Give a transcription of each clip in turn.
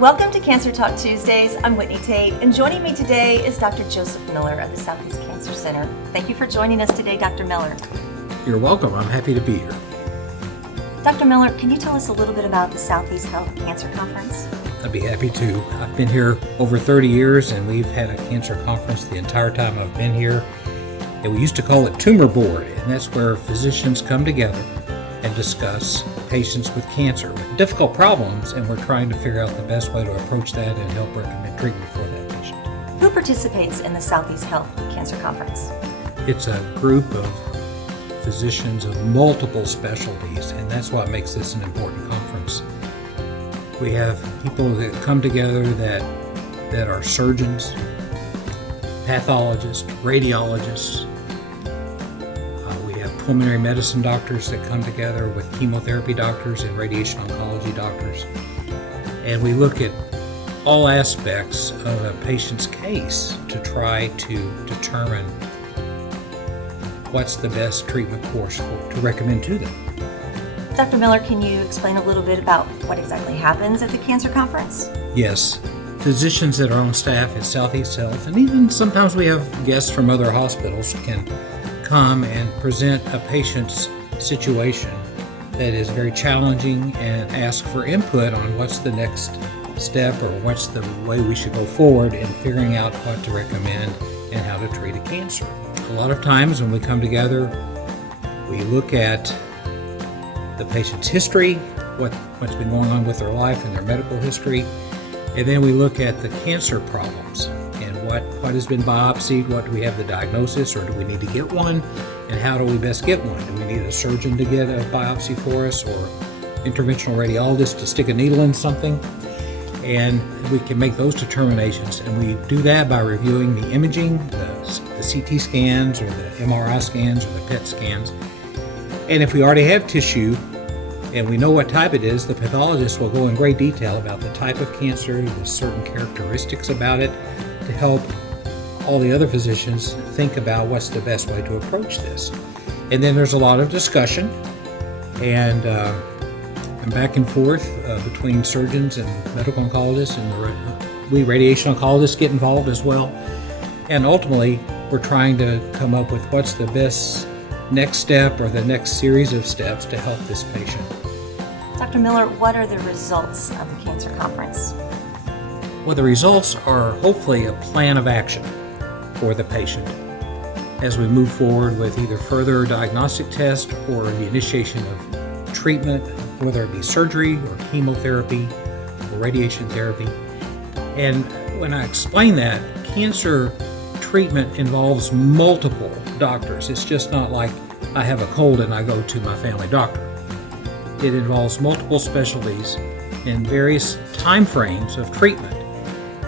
Welcome to Cancer Talk Tuesdays. I'm Whitney Tate, and joining me today is Dr. Joseph Miller of the Southeast Cancer Center. Thank you for joining us today, Dr. Miller. You're welcome. I'm happy to be here. Dr. Miller, can you tell us a little bit about the Southeast Health Cancer Conference? I'd be happy to. I've been here over 30 years, and we've had a cancer conference the entire time I've been here. And we used to call it Tumor Board, and that's where physicians come together and discuss patients with cancer, with difficult problems, and we're trying to figure out the best way to approach that and help recommend treatment for that patient. Who participates in the Southeast Health Cancer Conference? It's a group of physicians of multiple specialties, and that's what makes this an important conference. We have people that come together that are surgeons, pathologists, radiologists. We have pulmonary medicine doctors that come together with chemotherapy doctors and radiation oncology doctors. And we look at all aspects of a patient's case to try to determine what's the best treatment course to recommend to them. Dr. Miller, can you explain a little bit about what exactly happens at the cancer conference? Yes. Physicians that are on staff at Southeast Health, and even sometimes we have guests from other hospitals, can come and present a patient's situation that is very challenging and ask for input on what's the next step or what's the way we should go forward in figuring out what to recommend and how to treat a cancer. A lot of times when we come together, we look at the patient's history, what's been going on with their life and their medical history, and then we look at the cancer problems and what has been biopsied, what do we have the diagnosis, or do we need to get one, and how do we best get one? Do we need a surgeon to get a biopsy for us, or interventional radiologist to stick a needle in something? And we can make those determinations, and we do that by reviewing the imaging, the CT scans or the MRI scans or the PET scans. And if we already have tissue and we know what type it is, the pathologist will go in great detail about the type of cancer, the certain characteristics about it, to help all the other physicians think about what's the best way to approach this. And then there's a lot of discussion and back and forth between surgeons and medical oncologists, and we radiation oncologists get involved as well. And ultimately, we're trying to come up with what's the best next step or the next series of steps to help this patient. Dr. Miller, what are the results of the cancer conference? Well, the results are hopefully a plan of action for the patient as we move forward with either further diagnostic tests or the initiation of treatment, whether it be surgery or chemotherapy or radiation therapy. And when I explain that, cancer treatment involves multiple doctors. It's just not like I have a cold and I go to my family doctor. It involves multiple specialties and various time frames of treatment.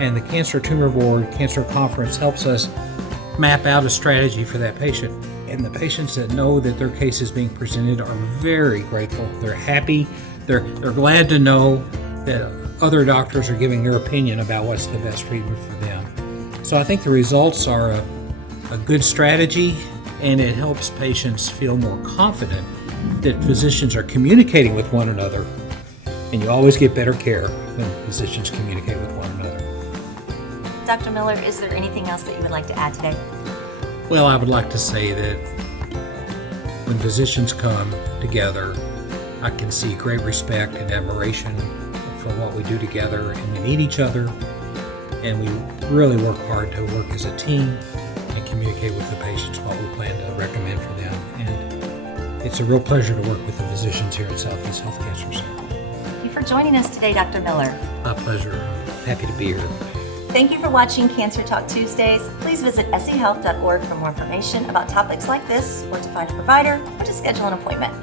And the Cancer Tumor Board Cancer Conference helps us map out a strategy for that patient. And the patients that know that their case is being presented are very grateful. They're happy. They're glad to know that other doctors are giving their opinion about what's the best treatment for them. So I think the results are a good strategy, and it helps patients feel more confident that physicians are communicating with one another, and you always get better care when physicians communicate with one another. Dr. Miller, is there anything else that you would like to add today? Well, I would like to say that when physicians come together, I can see great respect and admiration for what we do together, and we need each other, and we really work hard to work as a team and communicate with the patients what we plan to recommend for them. And it's a real pleasure to work with the physicians here at Southeast Health Cancer Center. Thank you for joining us today, Dr. Miller. My pleasure. Happy to be here. Thank you for watching Cancer Talk Tuesdays. Please visit sehealth.org for more information about topics like this, or to find a provider, or to schedule an appointment.